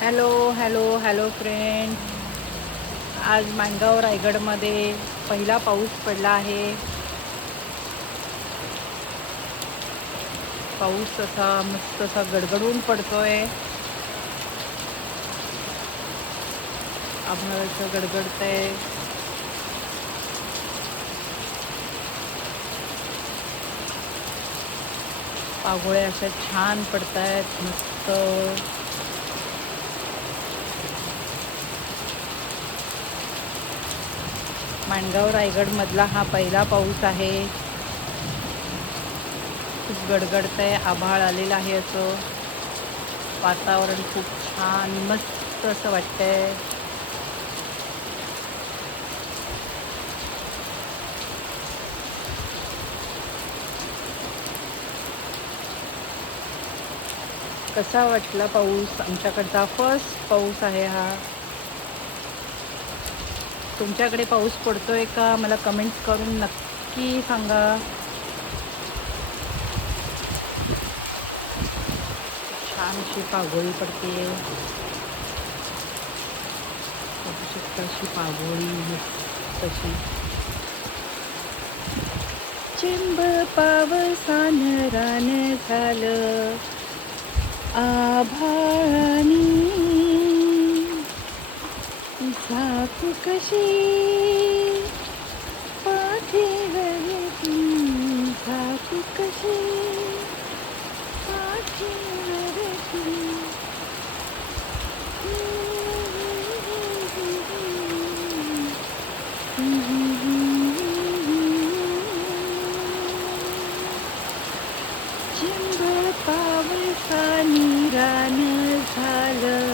Hello hello hello friend आज माणगाव रायगडमध्ये पहिला पाऊस पडला आहे. पाऊस असा मस्त असा गडगडून पडतोय. आभाळाचं गडगडतंय. पागोळे अशा छान पडतायत मस्त. माणगाव रायगडमधला हा पहिला पाऊस आहे. खूप गडगडतंय आभाळ आलेलं आहे असं. वातावरण खूप छान मस्त असं वाटतंय. कसा वाटला पाऊस? आमच्याकडचा फर्स्ट पाऊस आहे हा. तुमच्याकडे पाऊस पडतोय का? मला कमेंट करून नक्की सांगा. छान अशी पागोळी पडते. बघू शकता अशी पागोळी तशी. चिंब पावसान रान झालं. आभाळ झाकू कशी पाठीवरती झाकू कशी पाठीवरती चिंब पावसानी रान झालं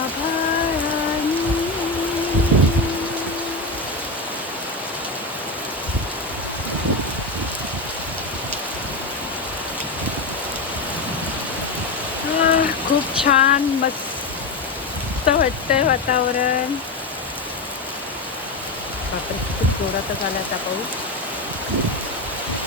आभाळानी आह, खूप छान मस्त वाटतंय वातावरण. बापरे खूप जोरातच आला आता पाऊस.